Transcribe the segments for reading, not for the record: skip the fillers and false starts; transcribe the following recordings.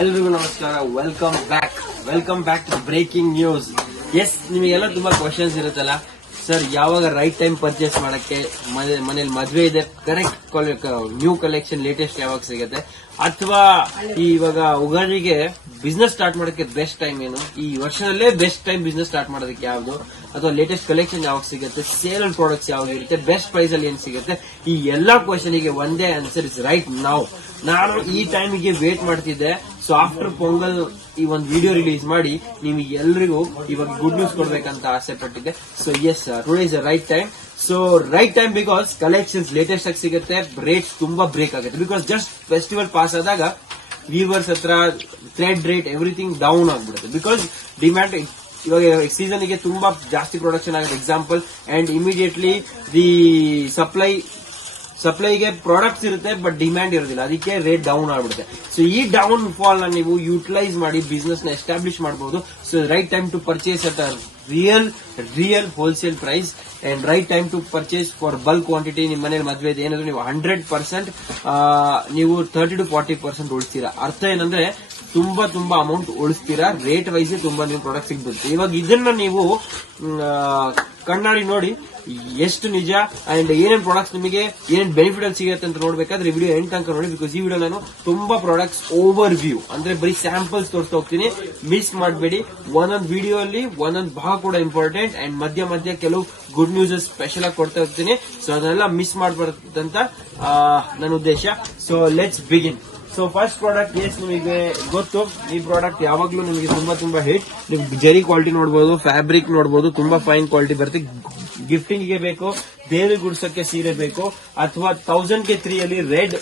ಎಲ್ರಿಗೂ ನಮಸ್ಕಾರ. Welcome back to breaking news. Yes, ನಿಮಗೆಲ್ಲ ತುಂಬಾ ಕ್ವಶನ್ಸ್ ಇರುತ್ತಲ್ಲ, ಸರ್ ಯಾವಾಗ ರೈಟ್ ಟೈಮ್ ಪರ್ಚೇಸ್ ಮಾಡಕ್ಕೆ, ಮನೇಲಿ ಮದ್ವೆ ಇದೆ, ಕರೆಕ್ಟ್ ನ್ಯೂ ಕಲೆಕ್ಷನ್ ಲೇಟೆಸ್ಟ್ ಯಾವಾಗ ಸಿಗುತ್ತೆ, ಅಥವಾ ಇವಾಗ ಉಗಾದಿಗೆ ಬಿಸ್ನೆಸ್ ಸ್ಟಾರ್ಟ್ ಮಾಡೋಕ್ಕೆ ಬೆಸ್ಟ್ ಟೈಮ್ ಏನು, ಈ ವರ್ಷದಲ್ಲೇ ಬೆಸ್ಟ್ ಟೈಮ್ ಬಿಸ್ನೆಸ್ ಸ್ಟಾರ್ಟ್ ಮಾಡೋದಕ್ಕೆ ಯಾವ್ದು, ಅಥವಾ ಲೇಟೆಸ್ಟ್ ಕಲೆಕ್ಷನ್ ಯಾವಾಗ ಸಿಗುತ್ತೆ, ಸೇಲ್ ಅಂಡ್ ಪ್ರಾಡಕ್ಟ್ಸ್ ಯಾವಾಗ ಇರುತ್ತೆ, ಬೆಸ್ಟ್ ಪ್ರೈಸ್ ಅಲ್ಲಿ ಏನ್ ಸಿಗುತ್ತೆ, ಈ ಎಲ್ಲಾ ಕ್ವಶನ್ ಗೆ ಒಂದೇ ಆನ್ಸರ್ ಇಸ್ ರೈಟ್ ನೌ. ನಾನು ಈ ಟೈಮಿಗೆ ವೇಟ್ ಮಾಡ್ತಿದ್ದೆ. ಸೊ ಆಫ್ಟರ್ ಪೊಂಗಲ್ ಈ ಒಂದು ವಿಡಿಯೋ ರಿಲೀಸ್ ಮಾಡಿ ನಿಮಗೆ ಎಲ್ರಿಗೂ ಇವಾಗ ಗುಡ್ ನ್ಯೂಸ್ ಕೊಡ್ಬೇಕಂತ ಆಸೆ ಪಟ್ಟಿದ್ದೆ. So yes, today is right time. So right time because collections latest ಆಗಿ ಸಿಗುತ್ತೆ, ರೇಟ್ಸ್ ತುಂಬಾ ಬ್ರೇಕ್ ಆಗುತ್ತೆ. ಬಿಕಾಸ್ ಜಸ್ಟ್ ಫೆಸ್ಟಿವಲ್ ಪಾಸ್ ಆದಾಗ ವೀವರ್ಸ್ ಹತ್ರ ಥ್ರೆಡ್ ರೇಟ್ ಎವ್ರಿಥಿಂಗ್ ಡೌನ್ ಆಗ್ಬಿಡುತ್ತೆ. ಬಿಕಾಸ್ ಡಿಮ್ಯಾಂಡ್ ಇವಾಗ ಸೀಸನ್ ಗೆ ತುಂಬಾ ಜಾಸ್ತಿ ಪ್ರೊಡಕ್ಷನ್ ಆಗುತ್ತೆ. ಎಕ್ಸಾಂಪಲ್ ಅಂಡ್ ಇಮಿಡಿಯೇಟ್ಲಿ ದಿ ಸಪ್ಲೈಗೆ ಪ್ರಾಡಕ್ಟ್ಸ್ ಇರುತ್ತೆ ಬಟ್ ಡಿಮ್ಯಾಂಡ್ ಇರೋದಿಲ್ಲ, ಅದಕ್ಕೆ ರೇಟ್ ಡೌನ್ ಆಗ್ಬಿಡುತ್ತೆ. ಸೊ ಈ ಡೌನ್ ಫಾಲ್ ನ ನೀವು ಯೂಟಿಲೈಸ್ ಮಾಡಿ ಬಿಸ್ನೆಸ್ ನ ಎಸ್ಟಾಬ್ಲಿಷ್ ಮಾಡಬಹುದು. So right time to purchase at a real wholesale price and right time to purchase for bulk quantity. ನಿಮ್ಮ ಮನೇಲಿ ಮದುವೆ ಇದೆ ಏನಾದ್ರು ನೀವು 100% ನೀವು 30 to 40% ಉಳಿಸ್ತೀರಾ. ಅರ್ಥ ಏನಂದ್ರೆ ತುಂಬಾ ಅಮೌಂಟ್ ಉಳಿಸ್ತೀರಾ. ರೇಟ್ ವೈಸ್ ತುಂಬಾ ನೀವು ಪ್ರಾಡಕ್ಟ್ ಸಿಗ್ಬಿಡುತ್ತೆ. ಇವಾಗ ಇದನ್ನ ನೀವು ಕಣ್ಣಾಡಿ ನೋಡಿ ಎಷ್ಟು ನಿಜ ಅಂಡ್ ಏನೇನ್ ಪ್ರಾಡಕ್ಟ್ಸ್ ನಿಮಗೆ ಏನೇನ್ ಬೆನಿಫಿಟ್ ಅಲ್ಲಿ ಸಿಗುತ್ತೆ ಅಂತ ನೋಡ್ಬೇಕಾದ್ರೆ ವಿಡಿಯೋ ಎಂಡ್ ತನಕ ನೋಡಿ. ಬಿಕಾಸ್ ಈ ವಿಡಿಯೋ ನಾನು ತುಂಬಾ ಪ್ರಾಡಕ್ಟ್ಸ್ ಓವರ್ ವ್ಯೂ ಅಂದ್ರೆ ಬರೀ ಸ್ಯಾಂಪಲ್ಸ್ ತೋರಿಸ್ತಾ ಹೋಗ್ತೀನಿ, ಮಿಸ್ ಮಾಡಬೇಡಿ. ಒಂದೊಂದು ವಿಡಿಯೋ ಅಲ್ಲಿ ಒಂದೊಂದು ಭಾಗ ಕೂಡ ಇಂಪಾರ್ಟೆಂಟ್ ಅಂಡ್ ಮಧ್ಯ ಕೆಲವು ಗುಡ್ ನ್ಯೂಸ್ ಸ್ಪೆಷಲ್ ಆಗಿ ಕೊಡ್ತಾ ಹೋಗ್ತೀನಿ. ಸೊ ಅದನ್ನೆಲ್ಲ ಮಿಸ್ ಮಾಡಬಾರ್ದಂತ ನನ್ನ ಉದ್ದೇಶ. So let's begin. So first product ನಿಮಗೆ ಗೊತ್ತು, ಈ ಪ್ರಾಡಕ್ಟ್ ಯಾವಾಗ್ಲೂ ನಿಮಗೆ ತುಂಬಾ ಹಿಟ್. ನೀವು ಜರಿ ಕ್ವಾಲಿಟಿ ನೋಡಬಹುದು, ಫ್ಯಾಬ್ರಿಕ್ ನೋಡಬಹುದು, ತುಂಬಾ ಫೈನ್ ಕ್ವಾಲಿಟಿ ಬರುತ್ತೆ. ಗಿಫ್ಟಿಂಗ್ ಗೆ ಬೇಕು, ದೇವ್ರಿಗೆ ಗುಡ್ಸಕ್ಕೆ ಸೀರೆ ಬೇಕು, ಅಥವಾ 1000 ಅಲ್ಲಿ ರೆಡ್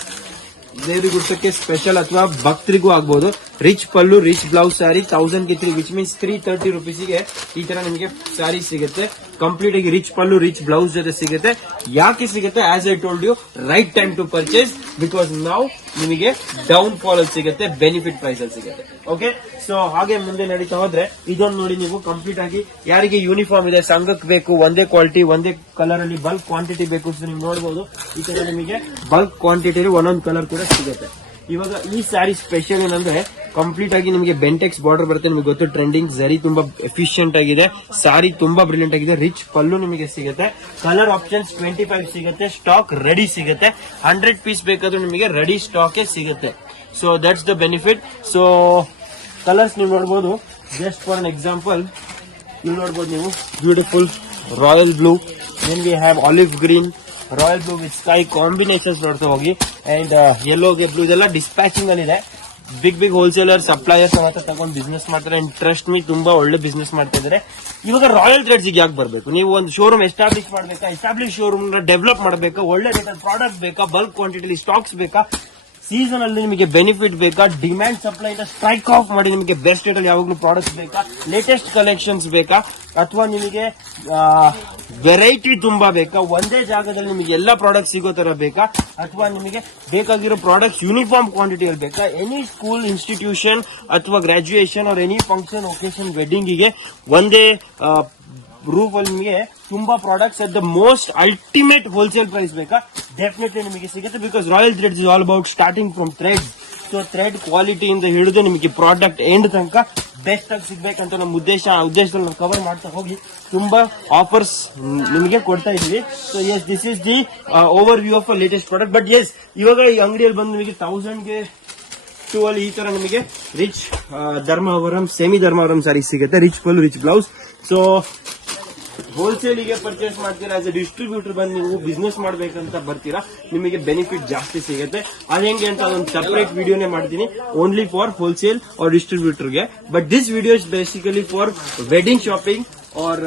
ದೇವ್ರಿಗೆ ಗುಡ್ಸಕ್ಕೆ ಸ್ಪೆಷಲ್, ಅಥವಾ ಭಕ್ತರಿಗೂ ಆಗ್ಬಹುದು. Rich pallu, rich blouse sari 1000 which means 330 rupeesಗೆ ಈ ತರ ನಿಮಗೆ ಸ್ಯಾರಿ ಸಿಗುತ್ತೆ. ಕಂಪ್ಲೀಟ್ ಆಗಿ ರಿಚ್ ಪಲ್ಲು, ರಿಚ್ ಬ್ಲೌಸ್ ಜೊತೆ ಸಿಗುತ್ತೆ. ಯಾಕೆ ಸಿಗುತ್ತೆ? As I told you, right time to purchase because ನಾವು ನಿಮಗೆ ಡೌನ್ ಫಾಲ್ ಅಲ್ಲಿ ಸಿಗುತ್ತೆ, ಬೆನಿಫಿಟ್ ಪ್ರೈಸ್ ಅಲ್ಲಿ ಸಿಗುತ್ತೆ. ಓಕೆ, ಸೊ ಹಾಗೆ ಮುಂದೆ ನಡೀತಾ ಹೋದ್ರೆ ಇದೊಂದು ನೋಡಿ ನೀವು ಕಂಪ್ಲೀಟ್ ಆಗಿ ಯಾರಿಗೆ ಯೂನಿಫಾರ್ಮ್ ಇದೆ, ಸಂಘಕ್ಕೆ ಬೇಕು, ಒಂದೇ ಕ್ವಾಲಿಟಿ ಒಂದೇ ಕಲರ್ ಅಲ್ಲಿ ಬಲ್ಕ್ ಕ್ವಾಂಟಿಟಿ ಬೇಕು, ನೀವು ನೋಡಬಹುದು ಈ ತರ ನಿಮಗೆ ಬಲ್ಕ್ ಕ್ವಾಂಟಿಟಿ ಒಂದೊಂದು ಕಲರ್ ಕೂಡ ಸಿಗುತ್ತೆ. ಇವಾಗ ಈ ಸ್ಯಾರಿ ಸ್ಪೆಷಲ್ ಏನಂದ್ರೆ ಕಂಪ್ಲೀಟ್ ಆಗಿ ನಿಮಗೆ ಬೆಂಟೆಕ್ಸ್ ಬಾರ್ಡರ್ ಬರುತ್ತೆ. ನಿಮಗೆ ಗೊತ್ತು ಟ್ರೆಂಡಿಂಗ್ ಜರಿ ತುಂಬಾ ಎಫಿಷಿಯಂಟ್ ಆಗಿದೆ, ಸ್ಯಾರಿ ತುಂಬಾ ಬ್ರಿಲಿಯಂಟ್ ಆಗಿದೆ. ರಿಚ್ ಪಲ್ಲು ನಿಮಗೆ ಸಿಗುತ್ತೆ, ಕಲರ್ ಆಪ್ಷನ್ಸ್ 25 ಸಿಗುತ್ತೆ, ಸ್ಟಾಕ್ ರೆಡಿ ಸಿಗುತ್ತೆ. 100 ಪೀಸ್ ಬೇಕಾದ್ರೂ ನಿಮಗೆ ರೆಡಿ ಸ್ಟಾಕ್ ಸಿಗುತ್ತೆ. So that's the benefit. So colours ನೀವು ನೋಡಬಹುದು. ಜಸ್ಟ್ ಫಾರ್ ಅನ್ ಎಕ್ಸಾಂಪಲ್ ನೀವು ನೋಡಬಹುದು, ನೀವು beautiful royal blue, then we have olive green, royal blue with sky combinations ನೋಡ್ತಾ ಹೋಗಿ, ಅಂಡ್ ಯೆಲ್ಲೋಗೆ ಬ್ಲೂ. ಇದೆಲ್ಲ ಡಿಸ್ಪ್ಯಾಚಿಂಗ್ ಅಲ್ಲಿ ಇದೆ. ಬಿಗ್ ಹೋಲ್ಸೇಲರ್ ಸಪ್ಲೈಯರ್ಸ್ ಮಾತ್ರ ತಗೊಂಡು ಬಿಸ್ನೆಸ್ ಮಾಡ್ತಾರೆ. ಅಂಡ್ ಟ್ರಸ್ಟ್ ಮೀ, ತುಂಬಾ ಒಳ್ಳೆ ಬಿಸ್ನೆಸ್ ಮಾಡ್ತಾ ಇದ್ದಾರೆ. ಇವಾಗ ರಾಯಲ್ ಥ್ರೆಡ್ಸ್ ಯಾಕೆ ಬರಬೇಕು? ನೀವು ಒಂದು ಶೋರೂಮ್ ಎಸ್ಟಾಬ್ಲಿಷ್ ಮಾಡಬೇಕಾ, ಎಸ್ಟಾಬ್ಲಿಷ್ ಶೋರೂಮ್ ಡೆವಲಪ್ ಮಾಡಬೇಕಾ, ಒಳ್ಳೆ ರೇಟಲ್ಲಿ ಪ್ರಾಡಕ್ಟ್ ಬೇಕಾ, ಬಲ್ಕ್ ಕ್ವಾಂಟಿಟಿ ಸ್ಟಾಕ್ಸ್ ಬೇಕಾ, ಸೀಸನ್ ಅಲ್ಲಿ ನಿಮಗೆ ಬೆನಿಫಿಟ್ ಬೇಕಾ, ಡಿಮ್ಯಾಂಡ್ ಸಪ್ಲೈ ಇಂದ ಸ್ಟ್ರೈಕ್ ಆಫ್ ಮಾಡಿ ನಿಮಗೆ ಬೆಸ್ಟ್ ರೇಟ್ ಅಲ್ಲಿ ಯಾವಾಗಲೂ ಪ್ರಾಡಕ್ಟ್ಸ್ ಬೇಕಾ, ಲೇಟೆಸ್ಟ್ ಕಲೆಕ್ಷನ್ಸ್ ಬೇಕಾ, ಅಥವಾ ನಿಮಗೆ ವೆರೈಟಿ ತುಂಬಾ ಬೇಕಾ, ಒಂದೇ ಜಾಗದಲ್ಲಿ ನಿಮಗೆ ಎಲ್ಲ ಪ್ರಾಡಕ್ಟ್ ಸಿಗೋ ತರ ಬೇಕಾ, ಅಥವಾ ನಿಮಗೆ ಬೇಕಾಗಿರೋ ಪ್ರಾಡಕ್ಟ್ಸ್ ಯೂನಿಫಾರ್ಮ್ ಕ್ವಾಂಟಿಟಿಯಲ್ಲಿ ಬೇಕಾ, ಎನಿ ಸ್ಕೂಲ್ ಇನ್ಸ್ಟಿಟ್ಯೂಷನ್ ಅಥವಾ graduation or any function occasion ವೆಡ್ಡಿಂಗಿಗೆ ಒಂದೇ ರೂಫ್ ಅಲ್ಲಿ ನಿಮಗೆ ತುಂಬಾ products at the most ultimate wholesale price ಬೇಕಾ, ಡೆಫಿನೆಟ್ಲಿ ನಿಮಗೆ ಸಿಗುತ್ತೆ. Because Royal Threads is all about starting from thread. So thread ಕ್ವಾಲಿಟಿಯಿಂದ ಹಿಡಿದು ನಿಮಗೆ ಪ್ರಾಡಕ್ಟ್ ಎಂಡ್ ತನಕ ಬೆಸ್ಟ್ ಆಗಿ ಸಿಗ್ಬೇಕಂತ ನಮ್ಮ ಉದ್ದೇಶದಲ್ಲಿ ನಾವು ಕವರ್ ಮಾಡ್ತಾ ಹೋಗಿ ತುಂಬಾ ಆಫರ್ಸ್ ನಿಮಗೆ ಕೊಡ್ತಾ ಇದೀವಿ. So yes, this is the overview of latest product. But yes, ಇವಾಗ ಈ ಅಂಗಡಿಯಲ್ಲಿ ಬಂದು ನಿಮಗೆ 1000 ಅಲ್ಲಿ ಈ ತರ ನಿಮಗೆ ರಿಚ್ ಧರ್ಮಾವರಂ, ಸೆಮಿ ಧರ್ಮಾವರಂ ಸಾರಿ ಸಿಗುತ್ತೆ. ರಿಚ್ ಪಲ್ಲು, ರಿಚ್ ಬ್ಲೌಸ್. ಸೊ ಹೋಲ್ಸೇಲಿಗೆ ಪರ್ಚೇಸ್ ಮಾಡ್ತೀರಾ, ಆಸ್ ಎ ಡಿಸ್ಟ್ರಿಬ್ಯೂಟರ್ ಬಂದು ನೀವು ಬಿಸ್ನೆಸ್ ಮಾಡ್ಬೇಕಂತ ಬರ್ತೀರಾ, ನಿಮಗೆ ಬೆನಿಫಿಟ್ ಜಾಸ್ತಿ ಸಿಗುತ್ತೆ. ಅದ್ ಹೆಂಗೆ ಅಂತ ಒಂದು ಸಪರೇಟ್ ವಿಡಿಯೋನೇ ಮಾಡ್ತೀನಿ, ಓನ್ಲಿ ಫಾರ್ ಹೋಲ್ಸೇಲ್ ಆರ್ ಡಿಸ್ಟ್ರಿಬ್ಯೂಟರ್ಗೆ. But this video is basically for wedding shopping or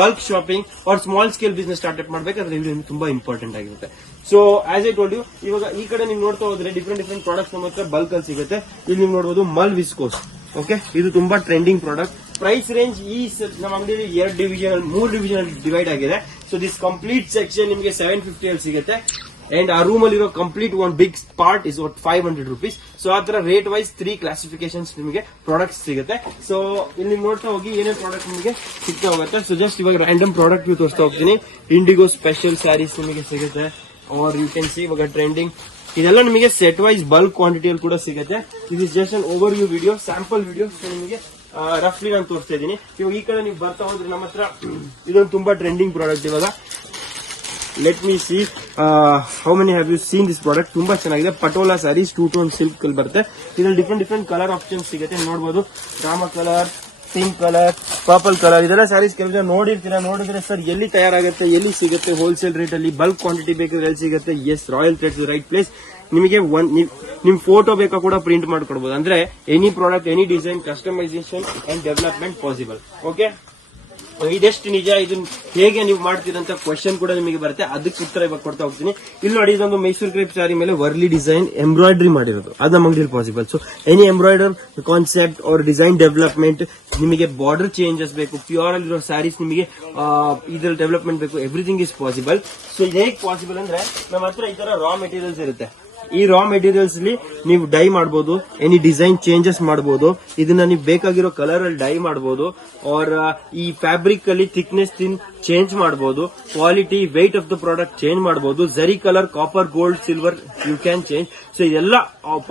bulk shopping or small scale business startup ಮಾಡ್ಬೇಕಾದ್ರೆ ಇದು ತುಂಬಾ ಇಂಪಾರ್ಟೆಂಟ್ ಆಗಿರುತ್ತೆ. So as I told you, ಇವಾಗ ಈ ಕಡೆ ನೀವು ನೋಡ್ತಾ ಹೋದ್ರೆ ಡಿಫ್ರೆಂಟ್ ಪ್ರಾಡಕ್ಟ್ಸ್ ನಮ್ಮ ಹತ್ರ ಬಲ್ಕ್ ಅಲ್ಲಿ ಸಿಗುತ್ತೆ. ಇಲ್ಲಿ ನೀವು ನೋಡಬಹುದು ಮಲ್ ವಿಸ್ಕೋಸ್. ಓಕೆ, ಇದು ತುಂಬಾ ಟ್ರೆಂಡಿಂಗ್ ಪ್ರಾಡಕ್ಟ್. ಪ್ರೈಸ್ ರೇಂಜ್ ಈ ನಮ್ಮ ಅಂಗಡಿಯಲ್ಲಿ 3 ಡಿವಿಷನ್ ಡಿವೈಡ್ ಆಗಿದೆ. ಸೊ ದಿಸ್ ಕಂಪ್ಲೀಟ್ ಸೆಕ್ಷನ್ ನಿಮಗೆ 750 ಅಲ್ಲಿ ಸಿಗುತ್ತೆ. ಅಂಡ್ ಆ ರೂಮ್ ಅಲ್ಲಿ ಇರೋ complete one big part is 500 rupees. So ಆ ತರ ರೇಟ್ ವೈಸ್ 3 ಕ್ಲಾಸಿಫಿಕೇಶನ್ಸ್ ನಿಮಗೆ ಪ್ರಾಡಕ್ಟ್ಸ್ ಸಿಗುತ್ತೆ. ಸೊ ಇಲ್ಲಿ ನೋಡ್ತಾ ಹೋಗಿ ಏನೇನು ಪ್ರಾಡಕ್ಟ್ ನಿಮಗೆ ಸಿಗ್ತಾ ಹೋಗುತ್ತೆ. ಸೊ ಜಸ್ಟ್ ಇವಾಗ ರ್ಯಾಂಡಮ್ ಪ್ರಾಡಕ್ಟ್ ತೋರಿಸ್ತಾ ಹೋಗ್ತೀನಿ. ಇಂಡಿಗೋ ಸ್ಪೆಷಲ್ ಸ್ಯಾರೀಸ್ ನಿಮಗೆ ಸಿಗುತ್ತೆ. ಆರ್ ಯು ಕ್ಯಾನ್ ಸಿ ಇವಾಗ ಟ್ರೆಂಡಿಂಗ್ ಇದೆಲ್ಲ ನಿಮಗೆ ಸೆಟ್ ವೈಸ್ ಬಲ್ಕ್ ಕ್ವಾಂಟಿಟಿಯಲ್ಲಿ ಕೂಡ ಸಿಗುತ್ತೆ. ಇದು just an over view video, sample video. ನಿಮಗೆ ರಫ್ಲಿ ನಾನು ತೋರಿಸ್ತಾ ಇದ್ದೀನಿ. ಇವಾಗ ಈ ಕಡೆ ನೀವು ಬರ್ತಾ ಹೋದ್ರೆ ನಮ್ಮ ಹತ್ರ ಇದೊಂದು ತುಂಬಾ ಟ್ರೆಂಡಿಂಗ್ ಪ್ರಾಡಕ್ಟ್. ಇವಾಗ let me see how many have you seen this product. ತುಂಬಾ ಚೆನ್ನಾಗಿದೆ. ಪಟೋಲಾ ಸ್ಯಾರೀಸ್ 2 ಟೋನ್ ಸಿಲ್ಕ್ ಅಲ್ಲಿ ಬರುತ್ತೆ. ಇದ್ರಲ್ಲಿ ಡಿಫ್ರೆಂಟ್ ಕಲರ್ ಆಪ್ಷನ್ಸ್ ಸಿಗುತ್ತೆ. ನೋಡಬಹುದು, Rama colour, pink colour, purple colour, ಇದೆಲ್ಲ ಸ್ಯಾರೀಸ್ ಕೆಲವು ಜನ ನೋಡಿರ್ತೀರಾ. ನೋಡಿದ್ರೆ ಸರ್ ಎಲ್ಲಿ ತಯಾರಾಗುತ್ತೆ, ಎಲ್ಲಿ ಸಿಗುತ್ತೆ ಹೋಲ್ಸೇಲ್ ರೇಟ್ ಅಲ್ಲಿ, ಬಲ್ಕ್ ಕ್ವಾಂಟಿಟಿ ಬೇಕಾದ್ರೆ ಎಲ್ಲಿ ಸಿಗುತ್ತೆ? Yes, royal threads right place. ನಿಮಗೆ ನಿಮ್ ಫೋಟೋ ಬೇಕಾ ಕೂಡ ಪ್ರಿಂಟ್ ಮಾಡ್ಕೊಡ್ಬೋದು. ಅಂದ್ರೆ any product, any design, customisation and development possible. Okay, ಇದೆಷ್ಟು ನಿಜ, ಇದನ್ನ ಹೇಗೆ ನೀವು ಮಾಡ್ತೀರಂತ ಕ್ವಶನ್ ಕೂಡ ನಿಮಗೆ ಬರುತ್ತೆ. ಅದಕ್ಕೆ ಉತ್ತರ ಇವಾಗ ಕೊಡ್ತಾ ಹೋಗ್ತೀನಿ. ಇಲ್ಲಿ ನೋಡಿ, ಇದೊಂದು ಮೈಸೂರು ಕ್ರೇಪ್ ಸ್ಯಾರಿ ಮೇಲೆ ವರ್ಲಿ ಡಿಸೈನ್ ಎಂಬ್ರಾಯ್ಡ್ರಿ ಮಾಡಿರೋದು. ಅದು ನಮ್ಮ ಅಂಗಡಿಯಲ್ಲಿ possible. So any embroider concept R design development, ನಿಮಗೆ ಬಾರ್ಡರ್ ಚೇಂಜಸ್ ಬೇಕು, ಪ್ಯೂರ್ ಆಗಿರೋ ಸ್ಯಾರೀಸ್ ನಿಮಗೆ ಇದ್ರಲ್ಲಿ ಡೆವಲಪ್ಮೆಂಟ್ ಬೇಕು, ಎವ್ರಿಥಿಂಗ್ ಇಸ್ ಪಾಸಿಬಲ್. ಸೊ ಇದು ಹೇಗೆ ಪಾಸಿಬಲ್ ಅಂದ್ರೆ, ನಮ್ಮ ಹತ್ರ ಈ ತರ ರಾ ಮೆಟೀರಿಯಲ್ಸ್ ಇರುತ್ತೆ. ಈ ರಾ ಮೆಟೀರಿಯಲ್ಸ್ ಅಲ್ಲಿ ನೀವು ಡೈ ಮಾಡಬಹುದು, ಎನಿ ಡಿಸೈನ್ ಚೇಂಜಸ್ ಮಾಡಬಹುದು. ಇದನ್ನ ನೀವು ಬೇಕಾಗಿರೋ ಕಲರ್ ಅಲ್ಲಿ ಡೈ ಮಾಡಬಹುದು. ಆರ್ ಈ ಫ್ಯಾಬ್ರಿಕ್ ಅಲ್ಲಿ ಥಿಕ್ನೆಸ್ ಚೇಂಜ್ ಮಾಡಬಹುದು. Quality, weight of the product change ಮಾಡಬಹುದು. Zari colour, copper, gold, silver you can change. So ಇದೆಲ್ಲ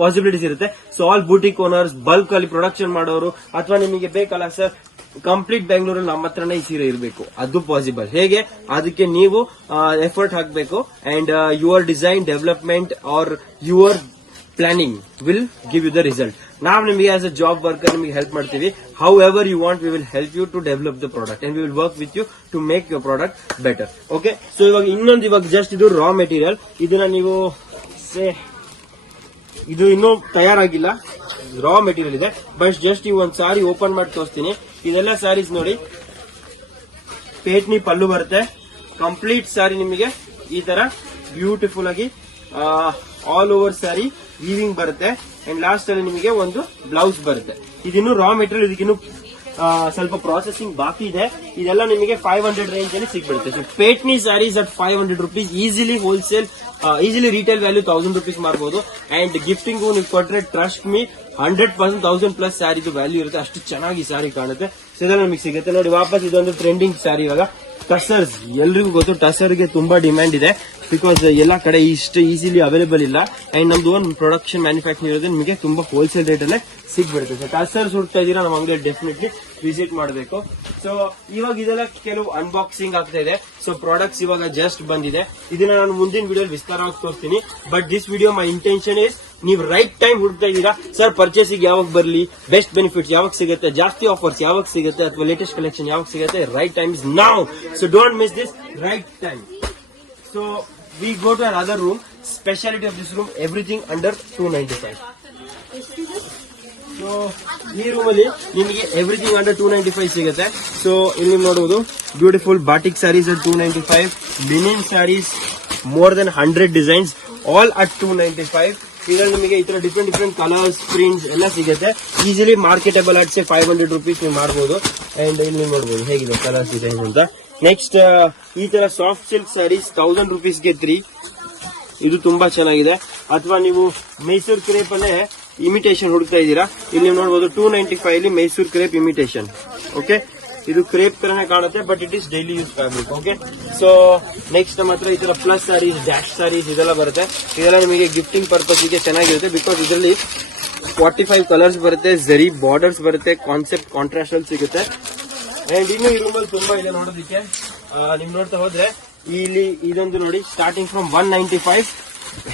ಪಾಸಿಬಿಲಿಟೀಸ್ ಇರುತ್ತೆ. So all boutique owners, bulk ಅಲ್ಲಿ ಪ್ರೊಡಕ್ಷನ್ ಮಾಡೋರು, ಅಥವಾ ನಿಮಗೆ ಬೇಕಲ್ಲ ಸರ್ ಕಂಪ್ಲೀಟ್ ಬೆಂಗಳೂರಲ್ಲಿ ನಮ್ಮ ಹತ್ರನೇ ಈ ಸೀರೆ ಇರಬೇಕು, ಅದು ಪಾಸಿಬಲ್. ಹೇಗೆ? ಅದಕ್ಕೆ ನೀವು ಎಫರ್ಟ್ ಹಾಕಬೇಕು. And your design development or your planning will give you the result. ನಾವು ನಿಮಗೆ ಆಸ್ ಅ ಜಾಬ್ ವರ್ಕರ್ ನಿಮಗೆ ಹೆಲ್ಪ್ ಮಾಡ್ತೀವಿ. However you want, we will help you to develop the product and we will work with you to make your product better. Okay, so ಇವಾಗ just ಇದು raw material. ಇದನ್ನ ನೀವು ಇದು ಇನ್ನೂ ತಯಾರಾಗಿಲ್ಲ, raw material ಇದೆ. But just ಈ ಒಂದ್ ಸಾರಿ ಓಪನ್ ಮಾಡಿ ತೋರಿಸ್ತೀನಿ. ಇದೆಲ್ಲ ಸ್ಯಾರೀಸ್ ನೋಡಿ, ಪೇಟ್ನಿ ಪಲ್ಲು ಬರುತ್ತೆ. ಕಂಪ್ಲೀಟ್ ಸ್ಯಾರಿ ನಿಮಗೆ ಈ ತರ ಬ್ಯೂಟಿಫುಲ್ ಆಗಿ ಆಲ್ ಓವರ್ ಸ್ಯಾರಿ ವೀವಿಂಗ್ ಬರುತ್ತೆ. ಅಂಡ್ ಲಾಸ್ಟ್ ಅಲ್ಲಿ ನಿಮಗೆ ಒಂದು ಬ್ಲೌಸ್ ಬರುತ್ತೆ. ಇದಿನ್ನು ರಾ ಮೆಟೀರಿಯಲ್, ಇದಕ್ಕಿನ್ನು ಸ್ವಲ್ಪ ಪ್ರಾಸೆಸಿಂಗ್ ಬಾಕಿ ಇದೆ. ಇದೆಲ್ಲ ನಿಮಗೆ 500 ರೇಂಜ್ ಅಲ್ಲಿ ಸಿಗ್ಬಿಡುತ್ತೆ. So Paithani saris at 500 rupees, easily wholesale, easily retail value 1000 rupees ಮಾರ್ಬೋದು. ಅಂಡ್ ಗಿಫ್ಟಿಂಗು ನೀವು ಕೊಟ್ರೆ ಟ್ರಸ್ಟ್ ಮೀ 100% 1000+ ಸ್ಯಾರಿದು ವ್ಯಾಲ್ಯೂ ಇರುತ್ತೆ. ಅಷ್ಟು ಚೆನ್ನಾಗಿ ಸ್ಯಾರಿ ಕಾಣುತ್ತೆ. ಸೊ ಇದೆಲ್ಲ ನಮಗೆ ಸಿಗುತ್ತೆ ನೋಡಿ. ವಾಪಸ್ ಇದೊಂದು ಟ್ರೆಂಡಿಂಗ್ ಸ್ಯಾರಿ. ಇವಾಗ ಟಸರ್ಸ್, ಎಲ್ರಿಗೂ ಗೊತ್ತು ಟಸರ್ಗೆ ತುಂಬಾ ಡಿಮ್ಯಾಂಡ್ ಇದೆ. ಬಿಕಾಸ್ ಎಲ್ಲಾ ಕಡೆ ಇಷ್ಟು ಈಸಿಲಿ ಅವೈಲೇಬಲ್ ಇಲ್ಲ. ಅಂಡ್ ನಮ್ದು ಒಂದು ಪ್ರೊಡಕ್ಷನ್ ಮ್ಯಾನುಫ್ಯಾಕ್ಚರ್ ಇರೋದು ನಿಮಗೆ ತುಂಬಾ ಹೋಲ್ಸೇಲ್ ರೇಟ್ ಅಲ್ಲೇ ಸಿಗ್ಬಿಡುತ್ತೆ. ಸೊ ಟಸರ್ಸ್ ಹುಡ್ತಾ ಇದೀರಾ, ನಮ್ಮ ಅಂಗಡಿ ಡೆಫಿನೆಟ್ಲಿ ವಿಸಿಟ್ ಮಾಡಬೇಕು. ಸೊ ಇವಾಗ ಇದೆಲ್ಲ ಕೆಲವು ಅನ್ಬಾಕ್ಸಿಂಗ್ ಆಗ್ತಾ ಇದೆ. ಸೊ ಪ್ರಾಡಕ್ಟ್ಸ್ ಇವಾಗ ಜಸ್ಟ್ ಬಂದಿದೆ. ಇದನ್ನ ನಾನು ಮುಂದಿನ ವಿಡಿಯೋ ವಿಸ್ತಾರವಾಗಿ ತೋರಿಸ್ತೀನಿ. But this video my intention is, ನೀವು ರೈಟ್ ಟೈಮ್ ಹುಡುಕ್ತಾ ಇದ್ದೀರಾ ಸರ್, ಪರ್ಚೇಸಿಗೆ ಯಾವಾಗ ಬರಲಿ, ಬೆಸ್ಟ್ ಬೆನಿಫಿಟ್ಸ್ ಯಾವಾಗ ಸಿಗುತ್ತೆ, ಜಾಸ್ತಿ ಆಫರ್ಸ್ ಯಾವಾಗ ಸಿಗುತ್ತೆ, ಅಥವಾ ಲೇಟೆಸ್ಟ್ ಕಲೆಕ್ಷನ್ ಯಾವಾಗ ಸಿಗುತ್ತೆ, right time is now. So don't miss this right time. So we go to another room. Speciality of this room, everything under 295. So ಈ ರೂಮ್ ಅಲ್ಲಿ ನಿಮಗೆ ಎವ್ರಿಥಿಂಗ್ ಅಂಡರ್ 295 ಸಿಗುತ್ತೆ. ಸೊ ಇಲ್ಲಿ ನೋಡುವುದು beautiful batik saris at 295, linen saris more than 100 designs all at 295. ಇದರಲ್ಲಿ ನಿಮಗೆ ಈ ತರ ಡಿಫ್ರೆಂಟ್ ಕಲರ್ಸ್, ಪ್ರಿಂಟ್ಸ್ ಎಲ್ಲ ಸಿಗುತ್ತೆ. ಈಸಿಲಿ ಮಾರ್ಕೆಟಬಲ್ ಅಟ್ 500 rupees ನೀವು ಮಾಡಬಹುದು. ಅಂಡ್ ಇಲ್ಲಿ ನೋಡಬಹುದು ಹೇಗಿದೆ ಕಲರ್ಸ್ ಇದೆ ಅಂತ. ನೆಕ್ಸ್ಟ್ ಈ ತರ ಸಾಫ್ಟ್ ಸಿಲ್ಕ್ ಸ್ಯಾರೀಸ್ 1000 rupeesಗೆ 3, ಇದು ತುಂಬಾ ಚೆನ್ನಾಗಿದೆ. ಅಥವಾ ನೀವು ಮೈಸೂರು ಕ್ರೇಪ್ ಅಲ್ಲೇ ಇಮಿಟೇಷನ್ ಹುಡುಕ್ತಾ ಇದ್ದೀರಾ, ಇಲ್ಲಿ ನೋಡಬಹುದು 295 ಅಲ್ಲಿ ಮೈಸೂರು ಕ್ರೇಪ್ ಇಮಿಟೇಷನ್. ಓಕೆ, ಇದು ಕ್ರೇಪ್ ತರನೇ ಕಾಣುತ್ತೆ, but it is daily use fabric. Okay, so next ನಮ್ಮ ಹತ್ರ ಈ ತರ ಪ್ಲಸ್ ಸ್ಯಾರೀಸ್, ಡ್ಯಾಶ್ ಸ್ಯಾರೀಸ್ ಇದೆಲ್ಲ ಬರುತ್ತೆ. ಇದೆಲ್ಲ ನಿಮಗೆ ಗಿಫ್ಟಿಂಗ್ ಪರ್ಪಸ್ ಗೆ ಚೆನ್ನಾಗಿರುತ್ತೆ. ಬಿಕಾಸ್ ಇದರಲ್ಲಿ 45 ಕಲರ್ಸ್ ಬರುತ್ತೆ, ಝರಿ ಬಾರ್ಡರ್ಸ್ ಬರುತ್ತೆ, ಕಾನ್ಸೆಪ್ಟ್ ಕಾಂಟ್ರಾಸ್ಟ್ ಅಲ್ಲಿ ಸಿಗುತ್ತೆ. ಅಂಡ್ ಇನ್ನು ಈ ರೂಮಲ್ಲಿ ತುಂಬಾ ಇದೆ ನೋಡೋದಕ್ಕೆ. ನಿಮ್ ನೋಡ್ತಾ ಹೋದ್ರೆ ಇಲ್ಲಿ ಇದೊಂದು ನೋಡಿ, ಸ್ಟಾರ್ಟಿಂಗ್ ಫ್ರಮ್ 195,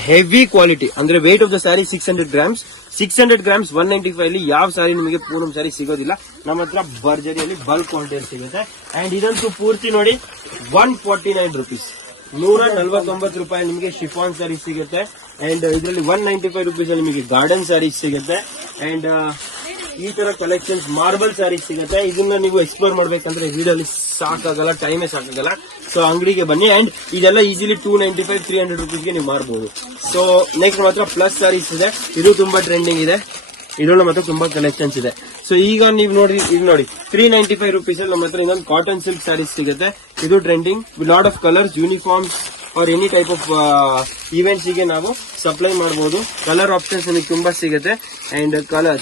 ಹೆವಿ ಕ್ವಾಲಿಟಿ. ಅಂದ್ರೆ weight of the sari 600 grams. 600 grams 195 ಅಲ್ಲಿ ಯಾವ ಸ್ಯಾರಿ ನಿಮಗೆ ಪೂನಂ ಸ್ಯಾರಿ ಸಿಗೋದಿಲ್ಲ. ನಮ್ಮ ಹತ್ರ ಭರ್ಜರಿಯಲ್ಲಿ ಬಲ್ಕ್ ಕ್ವಾಂಟಿಟಿ ಸಿಗುತ್ತೆ. ಅಂಡ್ ಇದಂತೂ ಪೂರ್ತಿ ನೋಡಿ 149 rupees, 149 ರೂಪಾಯಿ ನಿಮಗೆ ಶಿಫಾನ್ ಸ್ಯಾರಿ ಸಿಗುತ್ತೆ. ಅಂಡ್ ಇದರಲ್ಲಿ 195 rupees ಅಲ್ಲಿ ನಿಮಗೆ ಗಾರ್ಡನ್ ಸ್ಯಾರಿ ಸಿಗುತ್ತೆ. ಅಂಡ್ ಈ ತರ ಕಲೆಕ್ಷನ್ಸ್ ಮಾರ್ಬಲ್ ಸ್ಯಾರೀಸ್ ಸಿಗುತ್ತೆ. ಇದನ್ನ ನೀವು ಎಕ್ಸ್ಪ್ಲೋರ್ ಮಾಡ್ಬೇಕಂದ್ರೆ ವಿಡಿಯೋಲಿ ಸಾಕಾಗಲ್ಲ, ಟೈಮೇ ಸಾಕಾಗಲ್ಲ. ಸೊ ಅಂಗಡಿಗೆ ಬನ್ನಿ. ಅಂಡ್ ಇದೆಲ್ಲ ಈಸಿಲಿ 295, 300 rupeesಗೆ ನೀವು ಮಾರ್ಬೋದು. ಸೊ ನೆಕ್ಸ್ಟ್ ಮಾತ್ರ ಪ್ಲಸ್ ಸ್ಯಾರೀಸ್ ಇದೆ, ಇದು ತುಂಬಾ ಟ್ರೆಂಡಿಂಗ್ ಇದೆ. ಇದರಲ್ಲಿ ನಮ್ಮ ಹತ್ರ ತುಂಬಾ ಕಲೆಕ್ಷನ್ಸ್ ಇದೆ. ಸೊ ಈಗ ನೀವು ನೋಡಿ, ಇದು ನೋಡಿ 395 rupees ಅಲ್ಲಿ ನಮ್ಮ ಹತ್ರ ಇನ್ನೊಂದು ಕಾಟನ್ ಸಿಲ್ಕ್ ಸ್ಯಾರೀಸ್ ಸಿಗುತ್ತೆ. ಇದು trending, lot of colours, uniforms R any type of events ಗೆ ನಾವು ಸಪ್ಲೈ ಮಾಡಬಹುದು. ಕಲರ್ ಆಪ್ಷನ್ಸ್ ನಿಮಗೆ ತುಂಬಾ ಸಿಗುತ್ತೆ. ಅಂಡ್ ಕಲರ್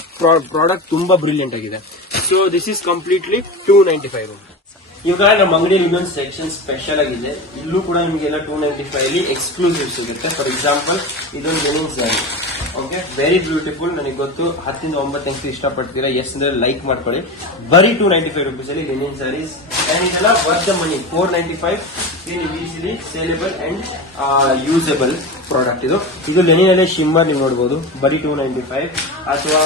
ಪ್ರಾಡಕ್ಟ್ ತುಂಬಾ ಬ್ರಿಲಿಯಂಟ್ ಆಗಿದೆ. So this is completely 295. ಇವಾಗ ನಮ್ಮ ಅಂಗಡಿಯಲ್ಲಿ ಇನ್ನೊಂದು ಸೆಕ್ಷನ್ ಸ್ಪೆಷಲ್ ಆಗಿದೆ. ಇಲ್ಲೂ ಕೂಡ ನಿಮಗೆಲ್ಲ 295 ಅಲ್ಲಿ ಎಕ್ಸ್ಕ್ಲೂಸಿವ್ ಸಿಗುತ್ತೆ. ಫಾರ್ ಎಕ್ಸಾಂಪಲ್ ಇದೊಂದು Lenin sari. Okay, very beautiful. ನನಗೆ ಗೊತ್ತು 10 ಇಂದ 9 ಅಂಕ ಇಷ್ಟಪಡ್ತೀರಾ. ಎಸ್ ಅಂದ್ರೆ ಲೈಕ್ ಮಾಡ್ಕೊಳ್ಳಿ. ಬರೀ 295 ರುಪೀಸ್ ಅಲ್ಲಿ ಲೆನಿನ್ ಸ್ಯಾರೀಸ್. ಅಂಡ್ ಇದೆಲ್ಲ worth the money. 495 easily saleable and usable product. ಇದು ಲೆನಿನ್ ಅಲ್ಲೇ ಶಿಮ್ಮರ್ ನೀವು ನೋಡಬಹುದು, ಬರೀ 295. ಅಥವಾ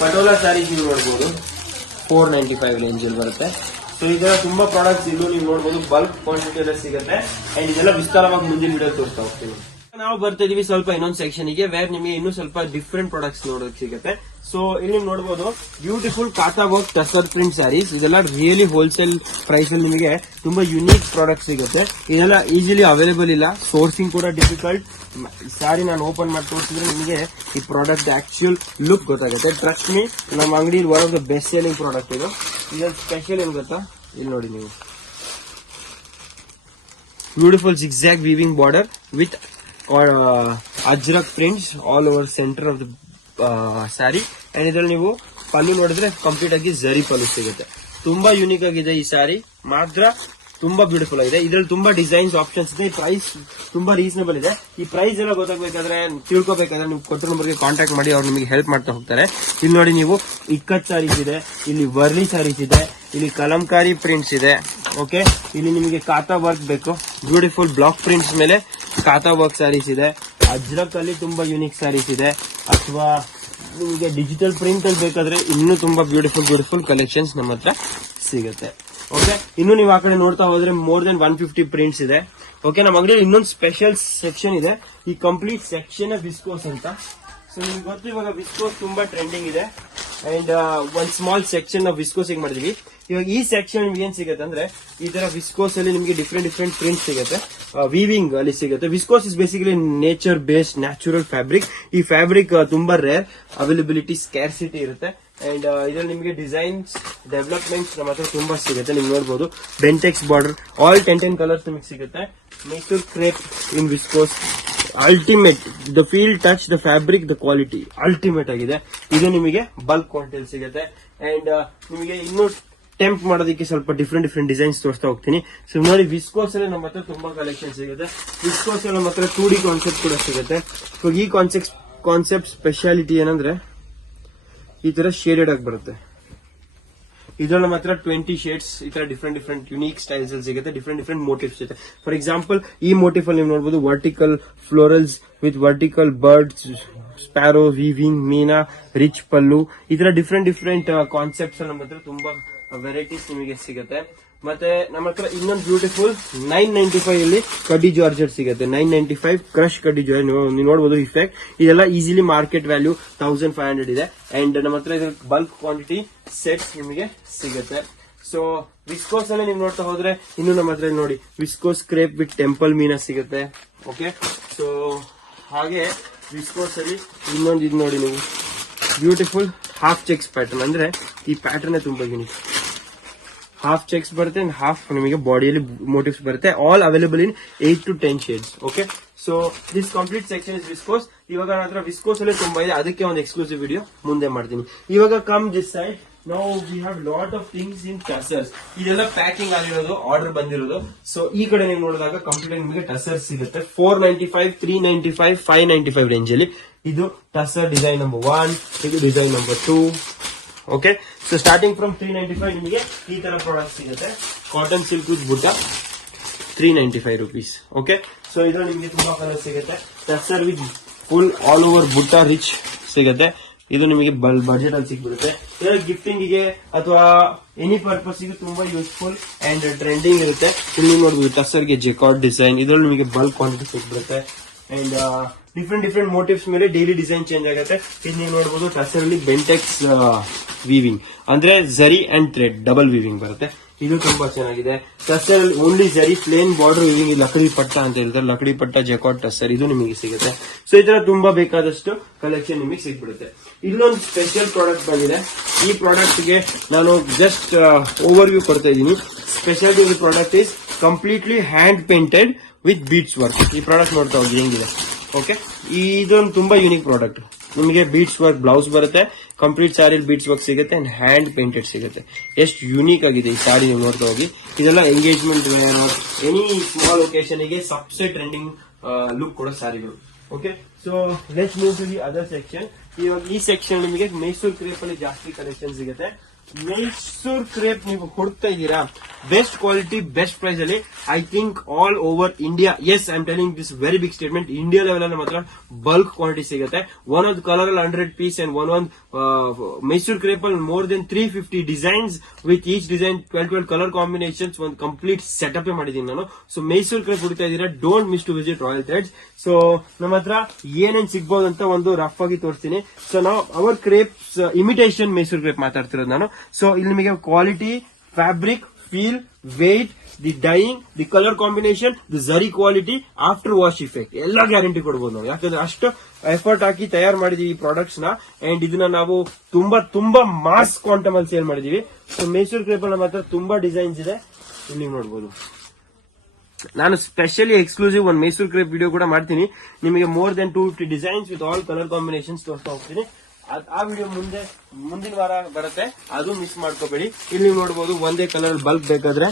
ಪಟೋಲಾ ಸ್ಯಾರೀಸ್ ನೀವು ನೋಡಬಹುದು, 495 ರೇಂಜ್ ಅಲ್ಲಿ ಬರುತ್ತೆ. ಸೊ ಇದೆಲ್ಲ ತುಂಬಾ ಪ್ರಾಡಕ್ಟ್ಸ್ ಇಲ್ಲೂ ನೀವು ನೋಡಬಹುದು, ಬಲ್ಕ್ ಕ್ವಾಂಟಿಟಿ ಎಲ್ಲ ಸಿಗುತ್ತೆ. ಅಂಡ್ ಇದೆಲ್ಲ ವಿಸ್ತಾರವಾಗಿ ಮುಂದಿನ ವಿಡಿಯೋ ತೋರಿಸ್ತಾ ಹೋಗ್ತೀವಿ. ನಾವು ಬರ್ತಾ ಇದೀವಿ ಸ್ವಲ್ಪ ಇನ್ನೊಂದು ಸೆಕ್ಷನ್ ಗೆ, ವೇರ್ ನಿಮಗೆ ಇನ್ನೂ ಸ್ವಲ್ಪ ಡಿಫ್ರೆಂಟ್ ಪ್ರಾಡಕ್ಟ್ಸ್ ನೋಡೋಕೆ ಸಿಗುತ್ತೆ. ಸೊ ಇಲ್ಲಿ ನೋಡಬಹುದು beautiful kantha work tussar print saris. ಇದೆಲ್ಲ ರಿಯಲಿ ಹೋಲ್ಸೇಲ್ ಪ್ರೈಸ್ ಅಲ್ಲಿ ನಿಮಗೆ ತುಂಬಾ ಯುನೀಕ್ ಪ್ರಾಡಕ್ಟ್ ಸಿಗುತ್ತೆ. ಇದೆಲ್ಲ ಈಸಿಲಿ ಅವೈಲೇಬಲ್ ಇಲ್ಲ, ಸೋರ್ಸಿಂಗ್ ಕೂಡ ಡಿಫಿಕಲ್ಟ್. ಸ್ಯಾರಿ ನಾನು ಓಪನ್ ಮಾಡಿ ತೋರಿಸಿದ್ರೆ ನಿಮಗೆ ಈ ಪ್ರಾಡಕ್ಟ್ ಆಕ್ಚುಯಲ್ ಲುಕ್ ಗೊತ್ತಾಗುತ್ತೆ. ಟ್ರಸ್ಟ್ ಮೀ, ನಮ್ಮ ಅಂಗಡಿಯಲ್ಲಿ one of the best selling product ಇದು. ಇದರ ಸ್ಪೆಷಲ್ ಏನ್ ಗೊತ್ತಾ, ಇಲ್ಲಿ ನೋಡಿ ನೀವು, beautiful zigzag weaving border with Ajrakh prints all over centre of the sari. And ಇದ್ರಲ್ಲಿ ನೀವು ಪಲ್ಲು ನೋಡಿದ್ರೆ ಕಂಪ್ಲೀಟ್ ಆಗಿ ಜರಿ ಪಲ್ಲು ಸಿಗುತ್ತೆ. ತುಂಬಾ ಯೂನಿಕ್ ಆಗಿದೆ ಈ ಸ್ಯಾರಿ, ಮಾತ್ರ ತುಂಬಾ ಬ್ಯೂಟಿಫುಲ್ ಆಗಿದೆ. ಇದ್ರಲ್ಲಿ ತುಂಬಾ ಡಿಸೈನ್ಸ್ ಆಪ್ಷನ್ಸ್ ಇದೆ. ಈ ಪ್ರೈಸ್ ತುಂಬಾ ರೀಸನಬಲ್ ಇದೆ. ಈ ಪ್ರೈಸ್ ಎಲ್ಲ ಗೊತ್ತಾಗಬೇಕಾದ್ರೆ, ತಿಳ್ಕೊಬೇಕಾದ್ರೆ ನೀವು ಕೊಟ್ಟ ನಂಬರ್ಗೆ ಕಾಂಟ್ಯಾಕ್ಟ್ ಮಾಡಿ, ಅವ್ರು ನಿಮಗೆ ಹೆಲ್ಪ್ ಮಾಡ್ತಾ ಹೋಗ್ತಾರೆ. ಇಲ್ಲಿ ನೋಡಿ ನೀವು ಇಕ್ಕತ್ ಸ್ಯಾರೀಸ್ ಇದೆ, ಇಲ್ಲಿ ವರ್ಲಿ ಸ್ಯಾರೀಸ್ ಇದೆ, ಇಲ್ಲಿ ಕಲಂಕಾರಿ ಪ್ರಿಂಟ್ಸ್ ಇದೆ. ಓಕೆ, ಇಲ್ಲಿ ನಿಮಗೆ ಕಾತಾ ವರ್ಕ್ ಬೇಕು, ಬ್ಯೂಟಿಫುಲ್ ಬ್ಲಾಕ್ ಪ್ರಿಂಟ್ಸ್ ಮೇಲೆ ಕಾತಾ ವರ್ಕ್ ಸ್ಯಾರೀಸ್ ಇದೆ. ಅಜ್ರಕ್ ಅಲ್ಲಿ ತುಂಬಾ ಯೂನಿಕ್ ಸ್ಯಾರೀಸ್ ಇದೆ. ಅಥವಾ ನಿಮಗೆ ಡಿಜಿಟಲ್ ಪ್ರಿಂಟ್ ಅಲ್ಲಿ ಬೇಕಾದ್ರೆ ಇನ್ನೂ ತುಂಬಾ ಬ್ಯೂಟಿಫುಲ್ ಕಲೆಕ್ಷನ್ಸ್ ನಮ್ಮ ಹತ್ರ ಸಿಗುತ್ತೆ. ಓಕೆ, ಇನ್ನು ನೀವು ಆ ಕಡೆ ನೋಡ್ತಾ ಹೋದ್ರೆ ಮೋರ್ ದೆನ್ 150 ಪ್ರಿಂಟ್ಸ್ ಇದೆ. ಓಕೆ, ನಮ್ಮ ಅಂಗಡಿಯಲ್ಲಿ ಇನ್ನೊಂದು ಸ್ಪೆಷಲ್ ಸೆಕ್ಷನ್ ಇದೆ. ಈ ಕಂಪ್ಲೀಟ್ ಸೆಕ್ಷನ್ ವಿಸ್ಕೋಸ್ ಅಂತ. ಸೊ ನಿಮ್ಗೆ ಗೊತ್ತು ಇವಾಗ ವಿಸ್ಕೋಸ್ ತುಂಬಾ ಟ್ರೆಂಡಿಂಗ್ ಇದೆ. ಅಂಡ್ ಒಂದ್ ಸ್ಮಾಲ್ ಸೆಕ್ಷನ್ ನಾವು ವಿಸ್ಕೋಸ್ ಮಾಡಿದೀವಿ. ಇವಾಗ ಈ ಸೆಕ್ಷನ್ ನಿಮ್ಗೆ ಏನ್ ಸಿಗುತ್ತೆ ಅಂದ್ರೆ, ಈ ತರ ವಿಸ್ಕೋಸ್ ಅಲ್ಲಿ ನಿಮಗೆ ಡಿಫ್ರೆಂಟ್ ಪ್ರಿಂಟ್ ಸಿಗುತ್ತೆ, ವೀವಿಂಗ್ ಅಲ್ಲಿ ಸಿಗುತ್ತೆ. Viscose is basically nature based natural fabric. ಈ ಫ್ಯಾಬ್ರಿಕ್ ತುಂಬಾ ರೇರ್, ಅವೈಲಬಿಲಿಟಿ ಸ್ಕ್ಯಾರ್ಸಿಟಿ ಇರುತ್ತೆ. ಅಂಡ್ ಇದ್ರಲ್ಲಿ ನಿಮಗೆ ಡಿಸೈನ್ಸ್ ಡೆವಲಪ್ಮೆಂಟ್ಸ್ ನಮ್ಮ ಹತ್ರ ತುಂಬಾ ಸಿಗುತ್ತೆ. ನೀವು ನೋಡಬಹುದು ಬೆಂಟೆಕ್ಸ್ ಬಾರ್ಡರ್, ಆಲ್ 10 ಕಲರ್ಸ್ ನಿಮಗೆ ಸಿಗುತ್ತೆ. Mysore crepe in viscose, ultimate. The feel touch the fabric the quality ultimate ಆಗಿದೆ. ಇದು ನಿಮಗೆ ಬಲ್ಕ್ ಕ್ವಾಂಟಿಟಿ ಸಿಗುತ್ತೆ. ಅಂಡ್ ನಿಮಗೆ ಇನ್ನೂ ಟೆಂಪ್ ಮಾಡೋದಕ್ಕೆ ಸ್ವಲ್ಪ ಡಿಫ್ರೆಂಟ್ ಡಿಸೈನ್ಸ್ ತೋರಿಸ್ತಾ ಹೋಗ್ತೀನಿ. ಸೊ ನೋಡಿ, ವಿಸ್ಕೋಸ್ ಅಲ್ಲಿ ನಮ್ಮ ಹತ್ರ ತುಂಬಾ ಕಲೆಕ್ಷನ್ ಸಿಗುತ್ತೆ. ವಿಸ್ಕೋಸ್ ಅಲ್ಲಿ ನಮ್ಮ ಹತ್ರ 2D ಕಾನ್ಸೆಪ್ಟ್ ಕೂಡ ಸಿಗುತ್ತೆ. ಸೊ ಈ ಕಾನ್ಸೆಪ್ಟ್ ಸ್ಪೆಷಾಲಿಟಿ ಏನಂದ್ರೆ, ಈ ತರ ಶೇಡೆಡ್ ಆಗಿ ಬರುತ್ತೆ. ಇದ್ರಲ್ಲಿ ನಮ್ಮ ಹತ್ರ 20 ಶೇಡ್ಸ್, ಈ ತರ ಡಿಫ್ರೆಂಟ್ ಯುನೀಕ್ ಸ್ಟೈಲ್ಸ್ ಅಲ್ಲಿ ಸಿಗುತ್ತೆ. ಡಿಫ್ರೆಂಟ್ ಮೋಟಿವ್ಸ್ ಇದೆ. ಫಾರ್ ಎಕ್ಸಾಂಪಲ್ ಈ ಮೋಟಿವ್ ಅಲ್ಲಿ ನೀವು ನೋಡಬಹುದು vertical florals with vertical birds, sparrow, weaving, meena, rich pallu, ಈ ತರ ಡಿಫ್ರೆಂಟ್ ಕಾನ್ಸೆಪ್ಟ್ಸ್ ನಮ್ಮ ಹತ್ರ ತುಂಬಾ ವೆರೈಟೀಸ್ ನಿಮಗೆ ಸಿಗುತ್ತೆ. ಮತ್ತೆ ನಮ್ಮ ಹತ್ರ ಇನ್ನೊಂದು ಬ್ಯೂಟಿಫುಲ್ 995 ಅಲ್ಲಿ ಕಡ್ಡಿ ಜಾರ್ಜೆಟ್ ಸಿಗುತ್ತೆ. 995 ಕ್ರಶ್ ಕಡ್ಡಿ ಜಾರ್ಜ್ ನೀವು ನೋಡಬಹುದು. ಇಫೆಕ್ಟ್ ಇದೆಲ್ಲ ಈಸಿಲಿ ಮಾರ್ಕೆಟ್ ವ್ಯಾಲ್ಯೂ 1500 ಇದೆ. ಅಂಡ್ ನಮ್ಮ ಹತ್ರ ಇದು ಬಲ್ಕ್ ಕ್ವಾಂಟಿಟಿ ಸೆಟ್ಸ್ ನಿಮಗೆ ಸಿಗುತ್ತೆ. ಸೊ ವಿಸ್ಕೋಸ್ ಅಲ್ಲಿ ನೀವು ನೋಡ್ತಾ ಹೋದ್ರೆ ಇನ್ನು ನಮ್ಮ ಹತ್ರ ನೋಡಿ ವಿಸ್ಕೋಸ್ ಕ್ರೇಪ್ ವಿತ್ ಟೆಂಪಲ್ ಮೀನಾ ಸಿಗುತ್ತೆ. ಓಕೆ, ಸೊ ಹಾಗೆ ವಿಸ್ಕೋಸ್ ಅಲ್ಲಿ ಇನ್ನೊಂದು ಇದು ನೋಡಿ ನೀವು, ಬ್ಯೂಟಿಫುಲ್ ಹಾಫ್ ಚೆಕ್ಸ್ ಪ್ಯಾಟರ್ನ್. ಅಂದ್ರೆ ಈ ಪ್ಯಾಟರ್ನ್ ತುಂಬಾ ಯೂನಿಕ್. ಹಾಫ್ ಚೆಕ್ಸ್ ಬರುತ್ತೆ ಅಂಡ್ ಹಾಫ್ ನಿಮಗೆ ಬಾಡಿಯಲ್ಲಿ ಮೋಟಿವ್ಸ್ ಬರುತ್ತೆ. All available in 8 to 10 shades. Okay, so this complete section is viscose. ಇವಾಗ ನನ್ನ ಹತ್ರ ವಿಸ್ಕೋಸ್ ಅಲ್ಲೇ ತುಂಬಾ ಇದೆ, ಅದಕ್ಕೆ ಒಂದು ಎಕ್ಸ್ಕ್ಲೂಸಿವ್ ವಿಡಿಯೋ ಮುಂದೆ ಮಾಡ್ತೀನಿ. ಇವಾಗ come this side. Now we have lot of things in tussars. ಇದೆಲ್ಲ ಪ್ಯಾಕಿಂಗ್ ಆಗಿರೋದು, ಆರ್ಡರ್ ಬಂದಿರೋದು. ಸೊ ಈ ಕಡೆ ನೀವು ನೋಡಿದಾಗ ಕಂಪ್ಲೀಟ್ ನಿಮಗೆ ಟಸರ್ಸ್ ಸಿಗುತ್ತೆ. 495, 395, 595 ರೇಂಜ್ ಅಲ್ಲಿ. ಇದು ಟಸರ್ ಡಿಸೈನ್ ನಂಬರ್ 1, ಇದು design number 2. Okay, so starting from 395 ನಿಮಗೆ ಈ ತರ ಪ್ರಾಡಕ್ಟ್ ಸಿಗುತ್ತೆ. ಕಾಟನ್ ಸಿಲ್ಕ್ ವಿತ್ ಬುಟ್ಟ, 395 ರುಪೀಸ್. ಓಕೆ, ಸೊ ಇದ್ರಲ್ಲಿ ನಿಮಗೆ ತುಂಬಾ ಕಲರ್ ಸಿಗುತ್ತೆ. Tussar with full all over ಬುಟ್ಟ ರಿಚ್ ಸಿಗುತ್ತೆ. ಇದು ನಿಮಗೆ ಬಜೆಟ್ ಅಲ್ಲಿ ಸಿಗ್ಬಿಡುತ್ತೆ. ಇದರಲ್ಲಿ ಗಿಫ್ಟಿಂಗ್ ಗೆ ಅಥವಾ ಎನಿ ಪರ್ಪಸ್ ಗೆ ತುಂಬಾ ಯೂಸ್ಫುಲ್ ಅಂಡ್ ಟ್ರೆಂಡಿಂಗ್ ಇರುತ್ತೆ. ಇಲ್ಲಿ ನೋಡಬಹುದು ಟಸರ್ ಗೆ ಜೆಕಾರ್ಡ್ ಡಿಸೈನ್, ಇದ್ರಲ್ಲಿ ನಿಮಗೆ ಬಲ್ಕ್ ಕ್ವಾಂಟಿಟಿ ಸಿಗ್ಬಿಡುತ್ತೆ. ಅಂಡ್ ಡಿಫ್ರೆಂಟ್ ಮೋಟಿವ್ಸ್ ಮೇಲೆ ಡೈಲಿ ಡಿಸೈನ್ ಚೇಂಜ್ ಆಗುತ್ತೆ. ಇದು ನೀವು ನೋಡಬಹುದು ಟಸರ್ ಅಲ್ಲಿ ಬೆಂಟೆಕ್ಸ್ ವೀವಿಂಗ್, ಅಂದ್ರೆ zari and thread double weaving ಬರುತ್ತೆ. ಇದು ತುಂಬಾ ಚೆನ್ನಾಗಿದೆ. ಟಸರ್ ಅಲ್ಲಿ only zari plain border weaving, ಲಕಡಿ ಪಟ್ಟ ಅಂತ ಹೇಳ್ತಾರೆ, ಲಕಡಿ ಪಟ್ಟ ಜೆಕಾರ್ಡ್ ಟಸರ್, ಇದು ನಿಮಗೆ ಸಿಗುತ್ತೆ. ಸೊ ಈ ತರ ತುಂಬಾ ಬೇಕಾದಷ್ಟು ಕಲೆಕ್ಷನ್ ನಿಮಗೆ ಸಿಗ್ಬಿಡುತ್ತೆ. ಇಲ್ಲೊಂದು ಸ್ಪೆಷಲ್ ಪ್ರಾಡಕ್ಟ್ ಬಂದಿದೆ. ಈ ಪ್ರಾಡಕ್ಟ್ ಗೆ ನಾನು ಜಸ್ಟ್ ಓವರ್ ವ್ಯೂ ಕೊಡ್ತಾ ಇದ್ದೀನಿ. Speciality of the product is completely hand painted with beads work. ಈ ಪ್ರಾಡಕ್ಟ್ ನೋಡ್ತಾ ಹೋಗಿ ಹೆಂಗಿದೆ. ಓಕೆ, ಇದೊಂದು ತುಂಬಾ ಯೂನಿಕ್ ಪ್ರಾಡಕ್ಟ್. ನಿಮಗೆ ಬೀಡ್ಸ್ ವರ್ಕ್ ಬ್ಲೌಸ್ ಬರುತ್ತೆ, ಕಂಪ್ಲೀಟ್ ಸ್ಯಾರಿ ಬೀಡ್ಸ್ ವರ್ಕ್ ಸಿಗುತ್ತೆ ಅಂಡ್ ಹ್ಯಾಂಡ್ ಪೇಂಟೆಡ್ ಸಿಗುತ್ತೆ. ಎಷ್ಟು ಯುನೀಕ್ ಆಗಿದೆ ಈ ಸಾರಿ, ನೀವು ನೋಡ್ತಾ ಹೋಗಿ. ಇದೆಲ್ಲ engagement wear, any small occasion ಗೆ ಸಬ್ಸೆ ಟ್ರೆಂಡಿಂಗ್ ಲುಕ್ ಕೊಡೋ ಸ್ಯಾರಿಗಳು. Okay, so let's move to the other section. ಇವಾಗ ಈ ಸೆಕ್ಷನ್ ನಿಮಗೆ ಮೈಸೂರು ಕ್ರೇಪ್ ಅಲ್ಲಿ ಜಾಸ್ತಿ ಕಲೆಕ್ಷನ್ ಸಿಗುತ್ತೆ. ಮೈಸೂರ್ ಕ್ರೇಪ್ ನೀವು ಹುಡುಕ್ತಾ ಇದ್ದೀರಾ, ಬೆಸ್ಟ್ ಕ್ವಾಲಿಟಿ ಬೆಸ್ಟ್ ಪ್ರೈಸ್ ಅಲ್ಲಿ, I think all over India, yes I am telling this very big statement, India level ಅಲ್ಲಿ ಮಾತ್ರ ಬಲ್ಕ್ ಕ್ವಾಂಟಿಟಿ ಸಿಗುತ್ತೆ. ಒಂದೊಂದು ಕಲರ್ ಅಲ್ಲಿ 100 ಪೀಸ್ ಅಂಡ್ ಒಂದೊಂದು ಮೈಸೂರ್ ಕ್ರೇಪ್ ಅಲ್ಲಿ more than 350 designs with each design 12 colour combinations, ಒಂದು complete setup ಮಾಡಿದೀನಿ ನಾನು. ಸೊ ಮೈಸೂರ್ ಕ್ರೇಪ್ ಹುಡುಕ್ತಾ ಇದ್ದೀರಾ, don't miss to visit royal threads. So ನಮ್ಮ ಹತ್ರ ಏನೇನ್ ಸಿಗ್ಬೋದು ಅಂತ ಒಂದು ರಫ್ ಆಗಿ ತೋರಿಸ್ತೀನಿ. ಸೊ ನಾವು our crepes imitation Mysore crepe ಮಾತಾಡ್ತಿರೋದು ನಾನು. ಸೊ ಇಲ್ಲಿ ನಿಮಗೆ quality, fabric, feel, weight, the dyeing, the colour combination, the zari quality, after wash effect ಎಲ್ಲ ಗ್ಯಾರಂಟಿ ಕೊಡಬಹುದು ನಾವು. ಯಾಕಂದ್ರೆ ಅಷ್ಟು ಎಫರ್ಟ್ ಹಾಕಿ ತಯಾರು ಮಾಡಿದೀವಿ ಈ ಪ್ರಾಡಕ್ಟ್ಸ್ ನ, ಅಂಡ್ ಇದನ್ನ ನಾವು ತುಂಬಾ ಮಾಸ್ ಕ್ವಾಂಟಮ್ ಅಲ್ಲಿ ಸೇಲ್ ಮಾಡಿದೀವಿ. ಸೊ ಮೈಸೂರ್ ಕ್ರೇಪ್ ನಮ್ಮ ಹತ್ರ ತುಂಬಾ ಡಿಸೈನ್ಸ್ ಇದೆ, ಇಲ್ಲಿ ನೀವು ನೋಡಬಹುದು. ನಾನು ಸ್ಪೆಷಲಿ ಎಕ್ಸ್ಕ್ಲೂಸಿವ್ ಒಂದು ಮೈಸೂರ್ ಕ್ರೇಪ್ ವಿಡಿಯೋ ಕೂಡ ಮಾಡ್ತೀನಿ. ನಿಮಗೆ more than 250 designs with all colour combinations ತೋರಿಸ್ತಾ ಹೋಗ್ತೀನಿ. ಆ ವಿಡಿಯೋ ಮುಂದಿನ ವಾರ ಬರುತ್ತೆ, ಅದು ಮಿಸ್ ಮಾಡ್ಕೋಬೇಡಿ. ಇಲ್ಲಿ ನೀವು ನೋಡಬಹುದು ಒಂದೇ ಕಲರ್ ಬಲ್ಕ್ ಬೇಕಾದ್ರೆ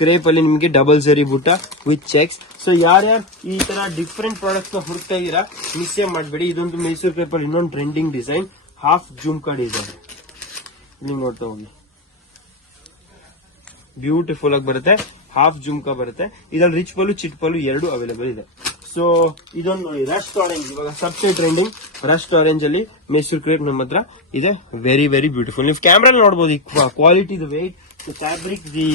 ಕ್ರೇಪ್ ಅಲ್ಲಿ ನಿಮಗೆ ಡಬಲ್ ಝರಿ ಬುಟ್ಟ ವಿತ್ ಚೆಕ್ಸ್. ಸೊ ಯಾರ್ಯಾರು ಈ ತರ ಡಿಫ್ರೆಂಟ್ ಪ್ರಾಡಕ್ಟ್ಸ್ ನ ಹುಡುಕ್ತಾ ಇದೀರಾ, ಮಿಸ್ ಮಾಡಬೇಡಿ. ಇದೊಂದು ಮೈಸೂರ್ ಕ್ರೇಪ್ ಅಲ್ಲಿ ಇನ್ನೊಂದು trending design, half jhumka design, ನೀವು ನೋಡ್ತಾ ಹೋಗಿ. ಬ್ಯೂಟಿಫುಲ್ ಆಗಿ ಬರುತ್ತೆ, ಹಾಫ್ ಜುಮ್ಕಾ ಬರುತ್ತೆ. ಇದ್ರಲ್ಲಿ ರಿಚ್ ಪಲ್ಲು ಚಿಟ್ ಪಲ್ಲು ಎರಡು ಅವೈಲೇಬಲ್ ಇದೆ. ಸೊ ಇದೊಂದು ನೋಡಿ, ರಸ್ಟ್ ಆರೆಂಜ್, ಇವಾಗ ಸಬ್ಸೆ ಟ್ರೆಂಡಿಂಗ್ ರಸ್ಟ್ ಆರೆಂಜ್ ಅಲ್ಲಿ ಮೈಸೂರ್ ಕ್ರೇಪ್ ನಮ್ಮ ಹತ್ರ ಇದೆ. Very very beautiful. ನೀವು ಕ್ಯಾಮ್ರಾ ನೋಡಬಹುದು quality, the weight, the fabric, the